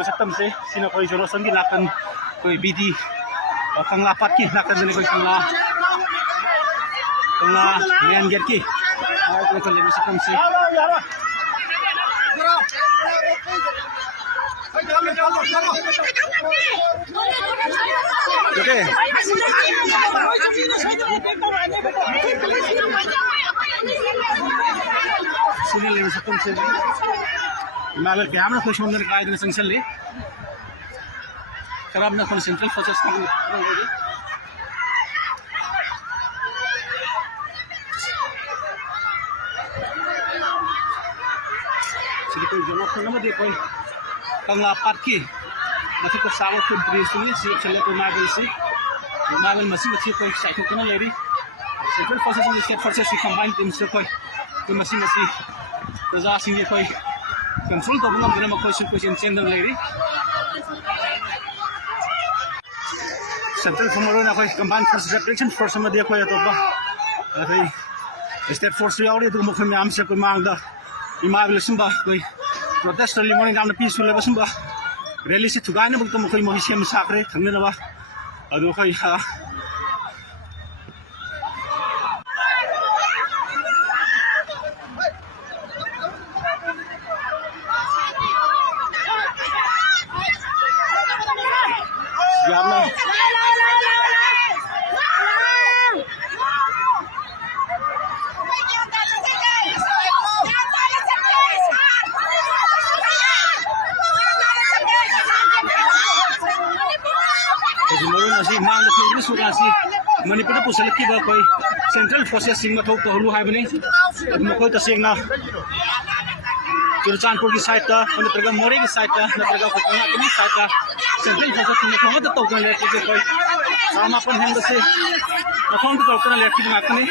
level सत्तम से सिना कोई जोरोसन की नाकन कोई बीडी कंगला पात की नाकन में कोई कंगला मेन गेट की कोई लेवल सत्तम से ओके सुनील लेवल सत्तम से मागर कैमरा खुश होने का आयोजन संचल ले खराब ना कोई सेंट्रल फोर्सेस का सिर्फ कोई जमा करना मत कोई कंगला पार्क की मतलब को साउथ को ब्रिज में सिर्फ चले तो मागल मशीन अच्छी कोई साइकिल को ना ले रही सेंट्रल फोर्सेस में स्टेट फोर्सेस की कंबाइन टीम से कोई मशीन अच्छी प्रजा सिंह कोई कंट्रोल तो बना बिना कोई चेंजर ले रही सेंट्रल फॉर्मर ना कोई कंबाइन फोर्स रिप्रेजेंटेशन फोर्स में दिया कोई तो कोई स्टेट फोर्स यावरी तो मुख्य में आम से कोई मांगदा इमाबिल सिंबा कोई प्रोटेस्ट रैली मॉर्निंग नाम पीसफुल लेबा सिंबा रैली से थुगाने बक तो कोई मोहि सेम साखरे थंगने नबा अदो कोई मणिपुर पुसलकी कोई सेंट्रल फोर्सेस सिंह मथौ तहलु हाबने मखोय तसेंगना चुरचानपुर की साइड नत्रगा मोरे की साइड नत्रगा कोकना की साइड सेंट्रल फोर्सेस सिंह मथौ तौकन लेके कोई रामापन हेंग से मथौ तौकन लेके माकने